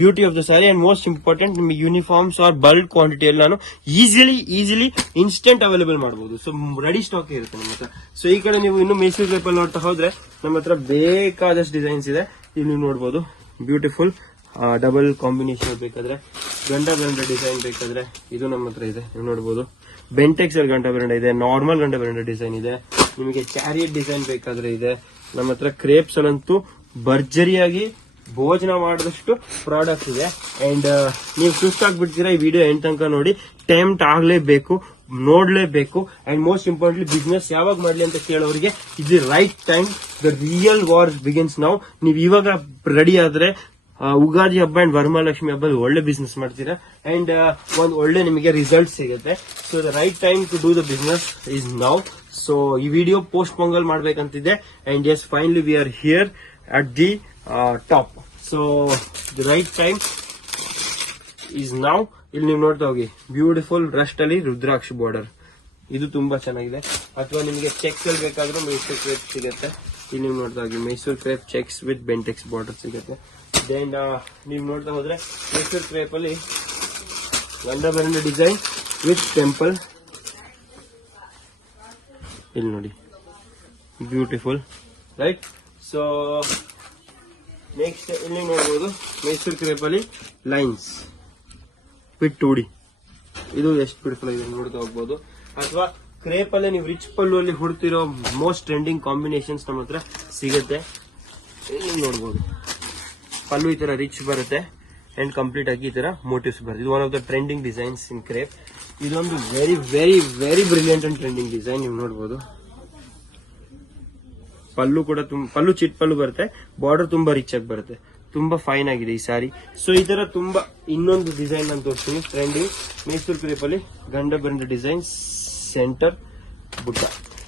beauty of the sari, and most important ನಿಮಗೆ ಯೂನಿಫಾರ್ಮ್ಸ್ ಆರ್ ಬಲ್ಕ್ ಕ್ವಾಂಟಿಟಿ ಎಲ್ಲ ನಾನು ಈಸಿಲಿ ಇನ್ಸ್ಟೆಂಟ್ ಅವೈಲೇಬಲ್ ಮಾಡಬಹುದು. ಸೊ ರೆಡಿ ಸ್ಟಾಕ್ ಇರುತ್ತೆ ನಮ್ಮ ಹತ್ರ. ಸೊ ಈ ಕಡೆ ನೀವು ಇನ್ನು ಮೈಸೂರ್ ಕ್ರೇಪ್ ಅಲ್ಲಿ ನೋಡ್ತಾ ಹೋದ್ರೆ ನಮ್ಮ ಹತ್ರ ಬೇಕಾದಷ್ಟು ಡಿಸೈನ್ಸ್ ಇದೆ. ಇಲ್ಲಿ ನೀವು ನೋಡಬಹುದು ಬ್ಯೂಟಿಫುಲ್ ಡಬಲ್ ಕಾಂಬಿನೇಷನ್ ಬೇಕಾದ್ರೆ, ಗಂಡ ಬೆರಂಡ ಡಿಸೈನ್ ಬೇಕಾದ್ರೆ ಇದು ನಮ್ಮ ಹತ್ರ ಇದೆ, ನೀವು ನೋಡಬಹುದು. ಬೆಂಟೆಕ್ಸ್ ಅಲ್ಲಿ ಗಂಡ ಬೆರಂಡ ಇದೆ, ನಾರ್ಮಲ್ ಗಂಡ ಬೆರಂಡ ಡಿಸೈನ್ ಇದೆ, ನಿಮಗೆ ಚಾರಿಯಟ್ ಡಿಸೈನ್ ಬೇಕಾದ್ರೆ ಇದೆ. ನಮ್ಮ ಹತ್ರ ಕ್ರೇಪ್ಸ್ ಅಲ್ಲಂತೂ ಭರ್ಜರಿಯಾಗಿ ಭೋಜನ ಮಾಡಿದಷ್ಟು ಪ್ರಾಡಕ್ಟ್ ಇದೆ. ಅಂಡ್ ನೀವು ಸುಸ್ತಾಗ್ಬಿಡ್ತೀರಾ ಈ ವಿಡಿಯೋ ಎಂಡ್ ತನಕ ನೋಡಿ, ಟೆಂಪ್ಟ್ ಆಗ್ಲೇಬೇಕು, ನೋಡ್ಲೇಬೇಕು. ಅಂಡ್ ಮೋಸ್ಟ್ ಇಂಪಾರ್ಟೆಂಟ್ಲಿ ಬಿಸ್ನೆಸ್ ಯಾವಾಗ ಮಾಡ್ಲಿ ಅಂತ ಕೇಳೋರಿಗೆ ಇದು right time. The real war begins now. ನೀವು ಇವಾಗ ರೆಡಿ ಆದ್ರೆ ಉಗಾದಿ ಹಬ್ಬ ಅಂಡ್ ವರಮಹಾಲಕ್ಷ್ಮಿ ಹಬ್ಬದಲ್ಲಿ ಒಳ್ಳೆ ಬಿಸ್ನೆಸ್ ಮಾಡ್ತೀರಾ, ಅಂಡ್ ಒಂದು ಒಳ್ಳೆ ನಿಮಗೆ ರಿಸಲ್ಟ್ ಸಿಗುತ್ತೆ. So the right time to do the business is now. So ಈ ವಿಡಿಯೋ ಪೋಸ್ಟ್ ಪೊಂಗಲ್ ಮಾಡ್ಬೇಕಂತಿದೆ, and yes finally we are here at the top. So the right time is now. ಇಲ್ಲಿ ನೀವು ನೋಡ್ತಾ ಹೋಗಿ, ಬ್ಯೂಟಿಫುಲ್ ರಸ್ಟ್ ಅಲ್ಲಿ ರುದ್ರಾಕ್ಷ border, ಇದು ತುಂಬಾ ಚೆನ್ನಾಗಿದೆ. ಅಥವಾ ನಿಮಗೆ ಚೆಕ್ಸ್ ಅಲ್ಲಿ ಬೇಕಾದ್ರೂ ಮೈಸೂರ್ ಕ್ರೇಪ್ ಸಿಗುತ್ತೆ. ಇಲ್ಲಿ ನೀವು ನೋಡ್ತಾ ಹೋಗಿ Mysore crepe cheques with Bentex border ಸಿಗುತ್ತೆ. ದೆನ್ ನೀವು ನೋಡ್ತಾ ಹೋದ್ರೆ ಮೈಸೂರ್ ಕ್ರೇಪ್ ಅಲ್ಲಿ Gandaberunda design with temple, ಇಲ್ಲಿ ನೋಡಿ ಬ್ಯೂಟಿಫುಲ್, ರೈಟ್. ಸೊ ನೆಕ್ಸ್ಟ್ ಇಲ್ಲಿ ನೋಡಬಹುದು ಮೈಸೂರ್ ಕ್ರೇಪ್ ಅಲ್ಲಿ ಲೈನ್ಸ್ ವಿತ್ 2D, ಇದು ಎಷ್ಟು ಬ್ಯೂಟಿಫುಲ್ ಆಗಿದೆ ನೋಡ್ತಾ ಹೋಗ್ಬೋದು. ಅಥವಾ ಕ್ರೇಪ್ ಅಲ್ಲೇ ನೀವು ರಿಚ್ ಪಲ್ಲು ಅಲ್ಲಿ ಹುಡುಕ್ತಿರೋ ಮೋಸ್ಟ್ ಟ್ರೆಂಡಿಂಗ್ ಕಾಂಬಿನೇಷನ್ಸ್ ನಮ್ಮ ಹತ್ರ ಸಿಗುತ್ತೆ. ಇಲ್ಲಿ ನೋಡಬಹುದು ಪಲ್ಲು ಈ ತರ ರಿಚ್ ಬರುತ್ತೆ ಅಂಡ್ ಕಂಪ್ಲೀಟ್ ಆಗಿ ಈ ತರ ಮೋಟಿವ್ಸ್ ಬರುತ್ತೆ. ಇದು one of the trending designs in crepe. ಇದೊಂದು very very very brilliant and trending design, ನೀವು ನೋಡಬಹುದು. ಪಲ್ಲು ಕೂಡ ಪಲ್ಲು ಚಿಟ್ ಪಲ್ಲು ಬರುತ್ತೆ, ಬಾರ್ಡರ್ ತುಂಬಾ ರಿಚ್ ಆಗಿ ಬರುತ್ತೆ, ತುಂಬಾ ಫೈನ್ ಆಗಿದೆ ಈ ಸಾರಿ. ಸೊ ಈ ತರ ತುಂಬಾ ಇನ್ನೊಂದು ಡಿಸೈನ್ ನಾನು ತೋರಿಸ್ತೀನಿ ಟ್ರೆಂಡಿಂಗ್ ಮೈಸೂರ್ ಕ್ರೇಪ್ ಅಲ್ಲಿ Gandaberunda design, centre butta,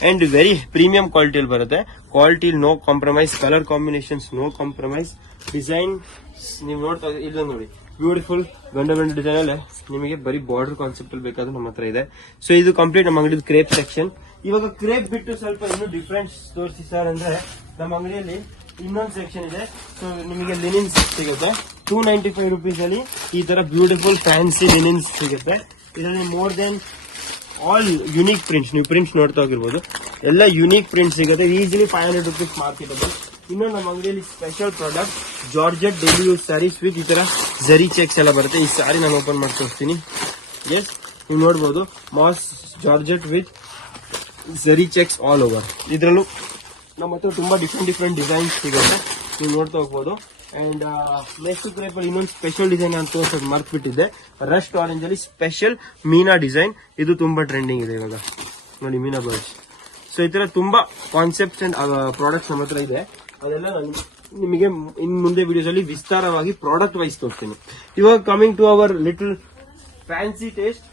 and very premium ಕ್ವಾಲಿಟಿಯಲ್ಲಿ ಬರುತ್ತೆ. Quality no compromise, colour combinations no compromise. Design ನೀವು ನೋಡ್ತಾ ಇಲ್ಲ ನೋಡಿ, ಬ್ಯೂಟಿಫುಲ್ ಗಂಡ ಬೆಂಡ ಡಿಸೈನ್ ಅಲ್ಲೇ ನಿಮಗೆ ಬರೀ ಬಾರ್ಡರ್ ಕಾನ್ಸೆಪ್ಟ್ ಅಲ್ಲಿ ಬೇಕಾದ್ರೂ ನಮ್ಮ ಹತ್ರ ಇದೆ. ಸೊ ಇದು ಕಂಪ್ಲೀಟ್ ನಮ್ಮ ಅಂಗಡಿ ಕ್ರೇಪ್ ಸೆಕ್ಷನ್. ಇವಾಗ ಕ್ರೇಪ್ ಬಿಟ್ಟು ಸ್ವಲ್ಪ ಇನ್ನೂ ಡಿಫ್ರೆಂಟ್ ತೋರಿಸಿ ಸರ್ ಅಂದ್ರೆ, ನಮ್ಮ ಅಂಗಡಿಯಲ್ಲಿ ಇನ್ನೊಂದು ಸೆಕ್ಷನ್ ಇದೆ. ಸೊ ನಿಮಗೆ ಲಿನಿನ್ಸ್ ಸಿಗುತ್ತೆ 295 rupees ಅಲ್ಲಿ. ಈ ತರ ಬ್ಯೂಟಿಫುಲ್ ಫ್ಯಾನ್ಸಿ ಲಿನಿನ್ಸ್ ಸಿಗುತ್ತೆ. ಇದರಲ್ಲಿ more than all unique prints, ನೀವು ಪ್ರಿಂಟ್ಸ್ ನೋಡ್ತಾ ಹೋಗಿರ್ಬೋದು, ಎಲ್ಲ ಯುನೀಕ್ ಪ್ರಿಂಟ್ಸ್ ಸಿಗುತ್ತೆ. Easily 500 rupees marketable. ಇನ್ನು ನಮ್ಮ ಅಂಗಡಿಯಲ್ಲಿ special product georgette daily use saris with ಈ ತರ ಝರಿ ಚೆಕ್ಸ್ ಎಲ್ಲ ಬರುತ್ತೆ. ಈ ಸ್ಯಾರಿ ನಾನು ಓಪನ್ ಮಾಡಿ ತೋರಿಸ್ತೀನಿ. ಎಸ್, ನೀವು ನೋಡಬಹುದು moss georgette with zari checks all over. ಇದರಲ್ಲೂ ನಮ್ಮ ಹತ್ರ ತುಂಬಾ ಡಿಫ್ರೆಂಟ್ ಡಿಸೈನ್ಸ್ ಸಿಗುತ್ತೆ, ನೀವು ನೋಡ್ತಾ ಹೋಗ್ಬೋದು. ಅಂಡ್ ಮೈಸೂರ್ ಕ್ರೇಪ್ ಅಲ್ಲಿ ಇನ್ನೊಂದು ಸ್ಪೆಷಲ್ ಡಿಸೈನ್ ಅಂತ ತೋರಿಸೋದು ಮರ್ತ್ಬಿಟ್ಟಿದ್ದೆ. ರಸ್ಟ್ ಆರೆಂಜ್ ಅಲ್ಲಿ ಸ್ಪೆಷಲ್ ಮೀನಾ ಡಿಸೈನ್, ಇದು ತುಂಬಾ ಟ್ರೆಂಡಿಂಗ್ ಇದೆ ಇವಾಗ ನೋಡಿ. ಮೀನಾ ಬರ್ಡ್ಸ್ ಸೊ ಈ ತರ ತುಂಬಾ ಕಾನ್ಸೆಪ್ಟ್ಸ್ ಅಂಡ್ ಪ್ರಾಡಕ್ಟ್ಸ್ ನಮ್ಮ ಹತ್ರ ಇದೆ. ಅದೆಲ್ಲ ನಾನು ನಿಮಗೆ ಇನ್ ಮುಂದೆ ವಿಡಿಯೋಸ್ ಅಲ್ಲಿ ವಿಸ್ತಾರವಾಗಿ ಪ್ರಾಡಕ್ಟ್ ವೈಸ್ ತೋರಿಸ್ತೀನಿ. ಇವಾಗ coming to our little fancy taste,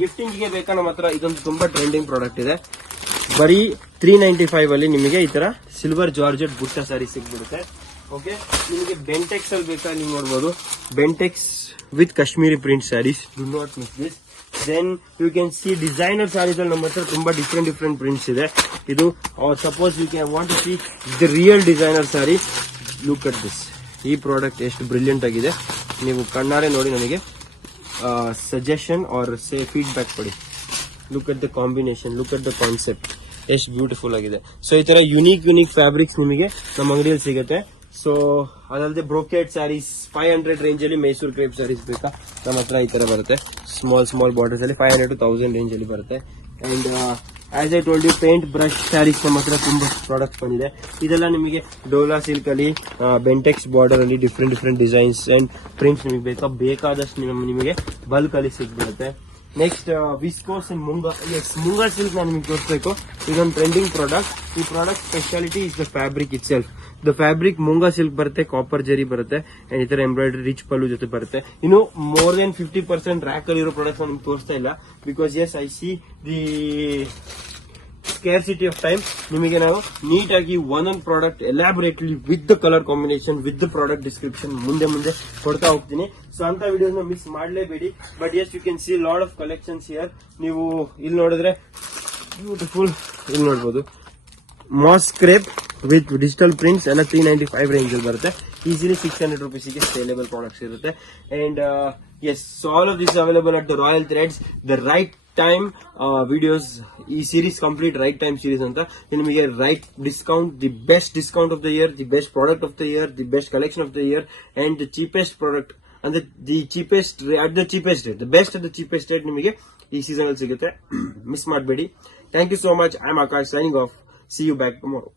gifting ಗೆ ಬೇಕಾ ನಮ್ಮ ಹತ್ರ ಇದೊಂದು ತುಂಬಾ ಟ್ರೆಂಡಿಂಗ್ ಪ್ರಾಡಕ್ಟ್ ಇದೆ. ಬರೀ 395 ಅಲ್ಲಿ ನಿಮಗೆ ಈ ತರ ಸಿಲ್ವರ್ ಜಾರ್ಜೆಟ್ ಬುಟ್ಟ ಸ್ಯಾರಿ ಸಿಗ್ಬಿಡುತ್ತೆ. ಓಕೆ, ನಿಮಗೆ ಬೆಂಟೆಕ್ಸ್ ಅಲ್ಲಿ ಬೇಕಾ ನೀವು ನೋಡಬಹುದು, Bentex with Kashmiri print saris, do not miss this. Then you can see designer saris ಅಲ್ಲಿ ನಮ್ಮ ಹತ್ರ ತುಂಬಾ ಡಿಫ್ರೆಂಟ್ ಪ್ರಿಂಟ್ಸ್ ಇದೆ. ಇದು suppose you can want to see the real designer sari, look at this. ಈ ಪ್ರಾಡಕ್ಟ್ ಎಷ್ಟು ಬ್ರಿಲಿಯಂಟ್ ಆಗಿದೆ, ನೀವು ಕಣ್ಣಾರೆ ನೋಡಿ ನನಗೆ ಸಜೆಷನ್ ಆರ್ ಸೇ ಫೀಡ್ಬ್ಯಾಕ್ ಕೊಡಿ. Look at the combination, look at the concept, ಎಷ್ಟು ಬ್ಯೂಟಿಫುಲ್ ಆಗಿದೆ. ಸೊ ಈ ತರ ಯುನೀಕ್ ಫ್ಯಾಬ್ರಿಕ್ಸ್ ನಿಮಗೆ ನಮ್ಮ ಅಂಗಡಿಯಲ್ಲಿ ಸಿಗುತ್ತೆ. ಸೊ ಅದಲ್ಲದೆ ಬ್ರೋಕೆಡ್ ಸ್ಯಾರೀಸ್ 500 ರೇಂಜ್ ಅಲ್ಲಿ ಮೈಸೂರು ಕ್ರೇಪ್ ಸ್ಯಾರೀಸ್ ಬೇಕಾ ನಮ್ಮ ಹತ್ರ ಈ ತರ ಬರುತ್ತೆ. ಸ್ಮಾಲ್ ಬಾರ್ಡರ್ಸ್ ಅಲ್ಲಿ 500 to 1000 ರೇಂಜ್ ಅಲ್ಲಿ ಬರುತ್ತೆ. And as I told you, paint brush saris ನಮ್ಮ ಹತ್ರ ತುಂಬಾ ಪ್ರಾಡಕ್ಟ್ಸ್ ಬಂದಿದೆ. ಇದೆಲ್ಲ ನಿಮಗೆ ಡೋಲಾ ಸಿಲ್ಕ್ ಅಲ್ಲಿ ಬೆಂಟೆಕ್ಸ್ ಬಾರ್ಡರ್ ಅಲ್ಲಿ ಡಿಫ್ರೆಂಟ್ ಡಿಸೈನ್ಸ್ ಅಂಡ್ ಪ್ರಿಂಟ್ಸ್ ನಿಮಗೆ ಬೇಕಾದಷ್ಟು ನಿಮಗೆ ಬಲ್ಕ್ ಅಲ್ಲಿ ಸಿಗ್ಬಿಡುತ್ತೆ. Next viscose and Munga silk ನಾನು ನಿಮಗೆ ತೋರಿಸಬೇಕು. ಇದೊಂದು ಟ್ರೆಂಡಿಂಗ್ ಪ್ರಾಡಕ್ಟ್. ಈ product speciality is the fabric itself. The fabric Munga silk ಬರುತ್ತೆ, ಕಾಪರ್ ಜರಿ ಬರುತ್ತೆ, ಈ ತರ ಎಂಬ್ರಾಯ್ಡರಿ ರಿಚ್ ಪಲ್ಲು ಜೊತೆ ಬರುತ್ತೆ. ಇನ್ನು ಮೋರ್ ದೆನ್ 50% ರ್ಯಾಕ್ ಅಲ್ಲಿ ಇರೋ ಪ್ರಾಡಕ್ಟ್ಸ್ ನಿಮ್ಗೆ ತೋರಿಸ್ತಾ ಇಲ್ಲ, because yes I see the scarcity of time. ನಿಮಗೆ ನಾವು ನೀಟಾಗಿ ಒಂದೊಂದು product elaborately with the colour combination with the product description ಮುಂದೆ ಕೊಡ್ತಾ ಹೋಗ್ತೀನಿ. ಸೊ ಅಂತ ವಿಡಿಯೋಸ್ ಮಿಸ್ ಮಾಡಲೇಬೇಡಿ. But yes you can see lot of collections here. ನೀವು ಇಲ್ಲಿ ನೋಡಿದ್ರೆ ಬ್ಯೂಟಿಫುಲ್, ಇಲ್ಲಿ ನೋಡಬಹುದು moss crepe with digital prints ಎಲ್ಲ 395 ರೇಂಜ್ ಅಲ್ಲಿ ಬರುತ್ತೆ. ಈಸಿಲಿ 600 rupees ಸೇಲೇಬಲ್ ಪ್ರಾಡಕ್ಟ್ಸ್ ಇರುತ್ತೆ. And yes, all of this available at the Royal Threads, the right time videos. ಈ series complete right time series ಅಂತ. ನಿಮಗೆ right discount, the best discount of the year, the best product of the year, the best collection of the year and the cheapest product ಅಂದ್ರೆ the cheapest at the cheapest rate, the best at the cheapest rate ನಿಮಗೆ ಈ season ಅಲ್ಲಿ ಸಿಗುತ್ತೆ. Miss ಮಾಡಬೇಡಿ. Thank you so much. I am Akash signing of. See you back tomorrow.